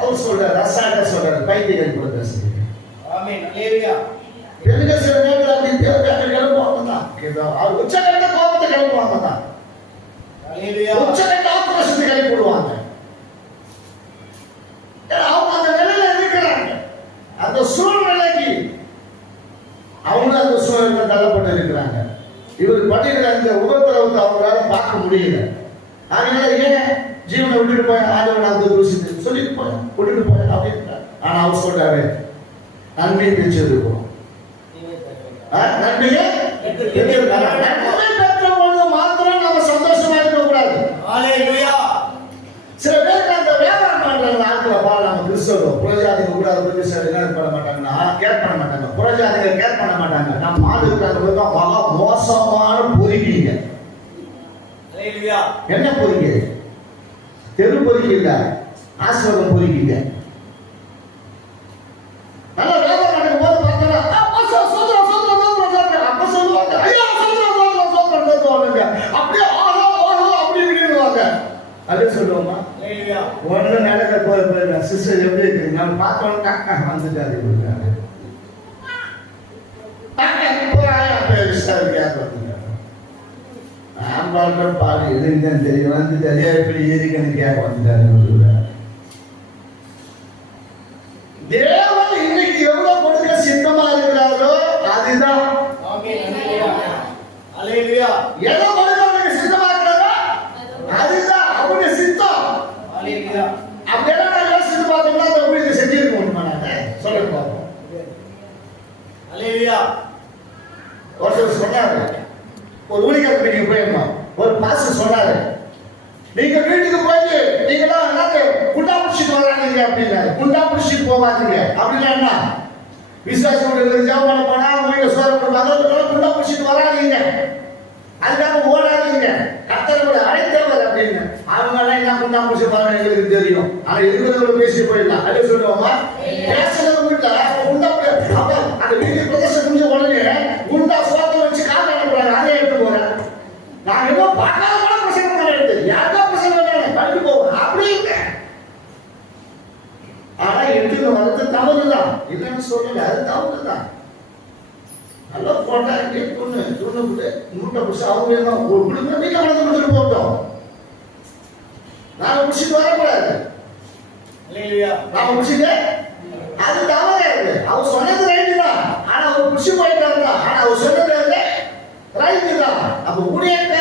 அவர் சொல்றாரு, அசால்ட்டா சொல்றாரு, பைத்தியக்காரி போல பேசுறீங்க. ஆமென். ஹalleluya. பெண்கள் சில நேரத்துல அப்படி தேவையான கிளம்புவாங்க தான். அவர் உச்சகட்ட கோபத்தை கிளம்புவாங்க தான். ஹalleluya. உச்சகட்ட ஆக்ரோஷத்தை கிளப்பி விடுவாங்க. அவங்க அந்த நிலையில இருக்கிறாங்க. அந்த சூழ்நிலைக்கு அவங்க அந்த சூழ்நிலை தள்ளப்பட்டு இருக்கிறாங்க. இவர் பண்ணுகிற அந்த உபத்திரவத்தை அவங்களால பார்க்க முடியல. அதனால ஏன் ஜீவனை விட்டுட்டு போய் ஆண்டவன் அந்த ருசித்து சொல்லிட்டு போய் விட்டுட்டு போய் அப்படின்னு. ஆனா அவர் சொல்றாரு, நன்மையை பெற்றிருக்கிறோம். நன்மையை பெற்ற பொழுது மாத்திரம் நம்ம சந்தோஷமா இருக்கக்கூடாது. ஹalleluya. சில பேருக்கு அந்த வியாபாரம் பண்றாங்க ஆட்களை பால் நம்ம கிறிஸ்தவம் புரஜாதிகள் கூட அதை பற்றி சில என்ன பண்ண மாட்டாங்கன்னா கேர் பண்ண மாட்டாங்க. புரஜாதிகள் கேர் பண்ண மாட்டாங்க. நம்ம ஆளுக்கு மகா மோசமான பொறுக்கீங்க. ஹalleluya. என்ன பொறுக்கி? தெரு பொறுக்கி இல்ல, ஆசீர்வாதம் பொறுக்கீங்க. நல்லா வியாபாரம் நடக்கும் போது பார்த்தா அப்ப சொல்லுவாங்க, ஐயா சொல்லுவாங்க, அப்படியே ஆஹா ஆஹா அப்படின்னு அதே சொல்லுவோமா? ஒன்று நடக்க போய் சிஸ்டர் எப்படி இருக்கு நான் பார்த்தோம் வந்துட்டாரு பாரு எதுன்னு தெரியும் வந்துட்டாரு எப்படி ஏறிக்கன்னு கேட்க வந்துட்டாரு. தேவன் இன்னைக்கு எவ்வளவு கொடுக்க சித்தமா இருக்கிறாரோ அதுதான். எதை கொடுக்க சித்தமா இருக்கிறாரோ அதுதான் அவருடைய சித்தம். அப்படியெல்லாம் நான் யோசிச்சு பார்த்தோம்னா அந்த ஊழியத்தை செஞ்சிருக்கோம். சொல்ல பார்ப்போம். ஒருத்தர் சொன்னாரு, ஒரு ஊழியருக்கு நீங்க போயிருந்தோம், ஒரு பாஸ்டர் சொன்னாரு, நீங்க வீட்டுக்கு போயிட்டு நீங்களாம் என்னது குண்டா பிடிச்சிட்டு வராதீங்க அப்படின்னாரு. குண்டா பிடிச்சிட்டு போவாதீங்க அப்படின்னா என்ன? விசுவாசம் ஜெபம் போனா வீட்டுல சோற கொடுப்பாங்க, குண்டா பிடிச்சிட்டு வராதீங்க, அதுக்காக ஓடாதீங்க, கர்த்தரோட அழைத்தவர் அப்படின்னு. அவங்க என்ன குண்டா பிடிச்சி வராங்க எங்களுக்கு தெரியும். ஆனா இருக்கிறவங்க பேசி போயிடலாம். அதே சொல்லுவாங்க பேசுறது வீட்டுல குண்டா அப்ப அந்த வீட்டுக்கு பிரதேசம் முடிஞ்ச உடனே குண்டா சோத்தை வச்சு காட்டு அனுப்புறாங்க. அதே எடுத்து போறேன் நான் ஏதோ பார்க்காத கூட பிரசங்கம் எடுத்து யாருக்கா பிரசங்கம் கல்வி போவோம் அப்படி இல்லை. ஆனா எடுத்து வளர்த்து தவறுதான் இல்லைன்னு சொல்லல, அது தவறுதான். நல்லா போட்டா பொண்ணு துண்ணு முட்டை பிடிச்சி அவங்க குடும்பம் வீட்டை வளர்த்து கொடுத்துட்டு போட்டோம். நாம பிடிச்சிட்டு வரக்கூடாது. நாம பிடிச்சிட்டு அது தவறாது. அவர் சொன்னது ரைட்டு தான். ஆனா அவர் பிடிச்சி போயிட்டாரு தான். ஆனா அவர் சொன்னது ரைட்டு தான். அப்ப ஊழியர்கள்